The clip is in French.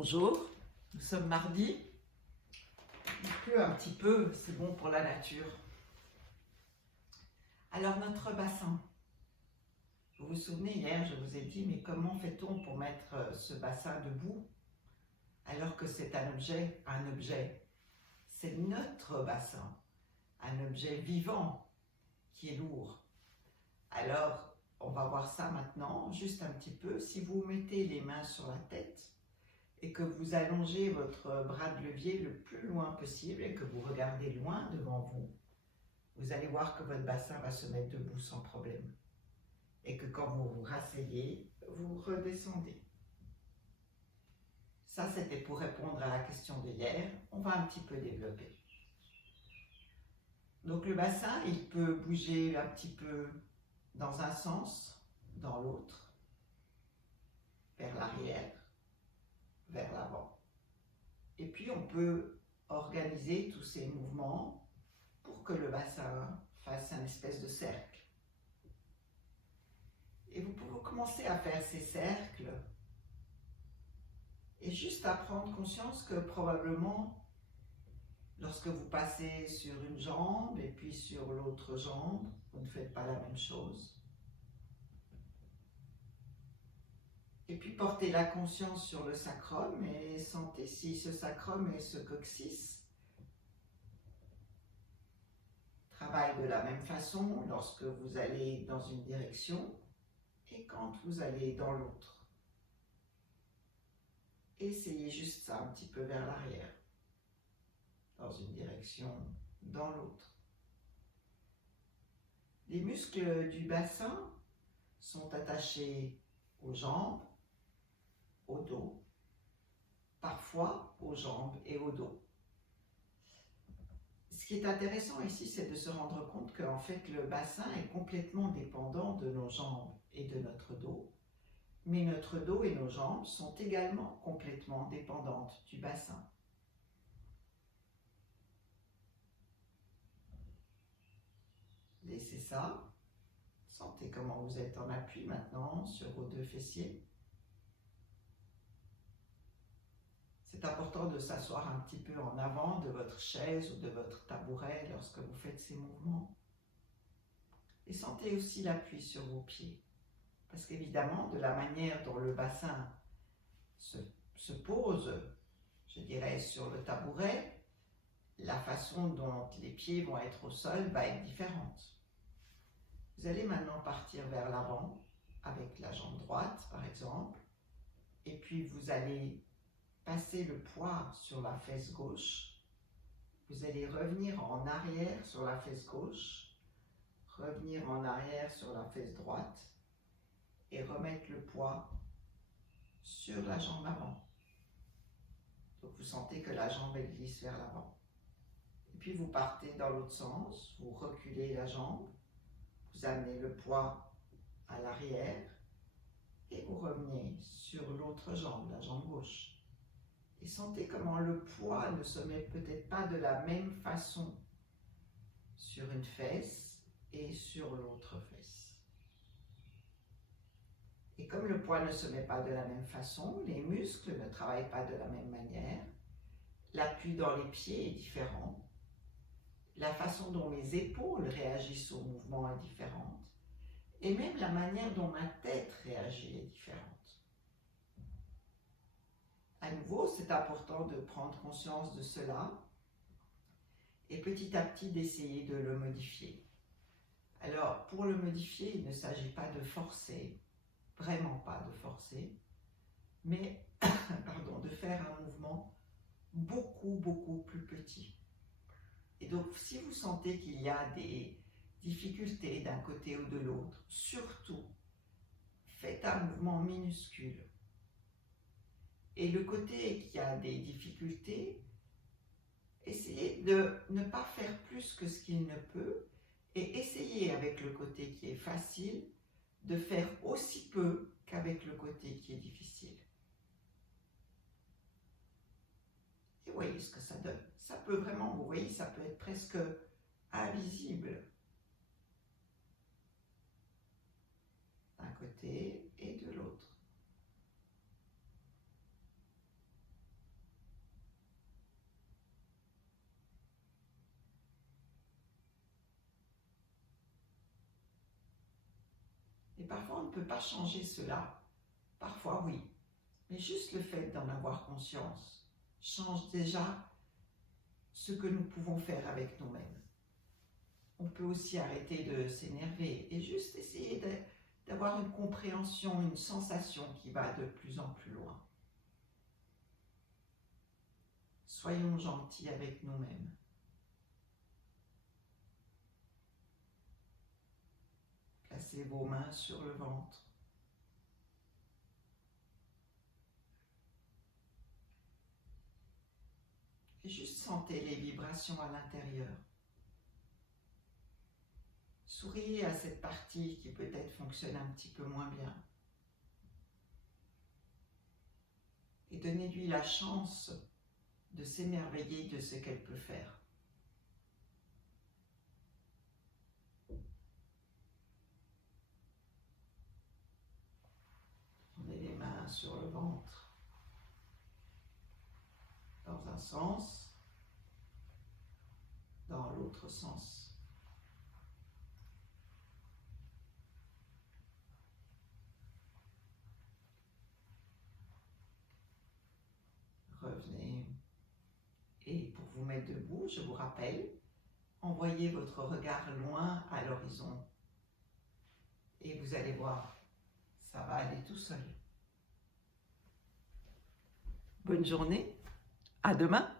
Bonjour, nous sommes mardi. Il pleut un petit peu, c'est bon pour la nature. Alors notre bassin. Vous vous souvenez, hier je vous ai dit, mais comment fait-on pour mettre ce bassin debout alors que c'est un objet, c'est notre bassin, un objet vivant qui est lourd. Alors on va voir ça maintenant, juste un petit peu. Si vous mettez les mains sur la tête, et que vous allongez votre bras de levier le plus loin possible et que vous regardez loin devant vous, vous allez voir que votre bassin va se mettre debout sans problème. Et que quand vous vous rasseyez, vous redescendez. Ça, c'était pour répondre à la question d'hier. On va un petit peu développer. Donc le bassin, il peut bouger un petit peu dans un sens, dans l'autre, vers l'arrière, vers l'avant. Et puis on peut organiser tous ces mouvements pour que le bassin fasse un espèce de cercle. Et vous pouvez commencer à faire ces cercles et juste à prendre conscience que probablement lorsque vous passez sur une jambe et puis sur l'autre jambe, vous ne faites pas la même chose. Et puis portez la conscience sur le sacrum et sentez si ce sacrum et ce coccyx travaillent de la même façon lorsque vous allez dans une direction et quand vous allez dans l'autre. Essayez juste ça un petit peu vers l'arrière, dans une direction, dans l'autre. Les muscles du bassin sont attachés aux jambes, au dos, parfois aux jambes et au dos. Ce qui est intéressant ici, c'est de se rendre compte qu'en fait, le bassin est complètement dépendant de nos jambes et de notre dos. Mais notre dos et nos jambes sont également complètement dépendantes du bassin. Laissez ça. Sentez comment vous êtes en appui maintenant sur vos deux fessiers. C'est important de s'asseoir un petit peu en avant de votre chaise ou de votre tabouret lorsque vous faites ces mouvements. Et sentez aussi l'appui sur vos pieds. Parce qu'évidemment, de la manière dont le bassin se pose, je dirais, sur le tabouret, la façon dont les pieds vont être au sol va être différente. Vous allez maintenant partir vers l'avant, avec la jambe droite, par exemple, et puis vous allez passer le poids sur la fesse gauche. Vous allez revenir en arrière sur la fesse gauche, revenir en arrière sur la fesse droite, et remettre le poids sur la jambe avant. Donc vous sentez que la jambe elle glisse vers l'avant. Et puis vous partez dans l'autre sens, vous reculez la jambe, vous amenez le poids à l'arrière et vous revenez sur l'autre jambe, la jambe gauche. Et sentez comment le poids ne se met peut-être pas de la même façon sur une fesse et sur l'autre fesse. Et comme le poids ne se met pas de la même façon, les muscles ne travaillent pas de la même manière, l'appui dans les pieds est différent, la façon dont mes épaules réagissent au mouvement est différente, et même la manière dont ma tête réagit est différente. À nouveau, c'est important de prendre conscience de cela et petit à petit d'essayer de le modifier. Alors, pour le modifier, il ne s'agit pas de forcer, vraiment pas de forcer, mais de faire un mouvement beaucoup plus petit. Et donc, si vous sentez qu'il y a des difficultés d'un côté ou de l'autre, surtout, faites un mouvement minuscule. Et le côté qui a des difficultés, essayez de ne pas faire plus que ce qu'il ne peut et essayez avec le côté qui est facile de faire aussi peu qu'avec le côté qui est difficile. Et voyez ce que ça donne. Ça peut vraiment, vous voyez, ça peut être presque invisible d'un côté et de l'autre. Et parfois, on ne peut pas changer cela. Parfois, oui. Mais juste le fait d'en avoir conscience change déjà ce que nous pouvons faire avec nous-mêmes. On peut aussi arrêter de s'énerver et juste essayer d'avoir une compréhension, une sensation qui va de plus en plus loin. Soyons gentils avec nous-mêmes. Placez vos mains sur le ventre. Et juste sentez les vibrations à l'intérieur. Souriez à cette partie qui peut-être fonctionne un petit peu moins bien. Et donnez-lui la chance de s'émerveiller de ce qu'elle peut faire. Prenez les mains sur le ventre, dans un sens, dans l'autre sens. Revenez. Et pour vous mettre debout, je vous rappelle, envoyez votre regard loin à l'horizon. Et vous allez voir, ça va aller tout seul. Bonne journée, à demain.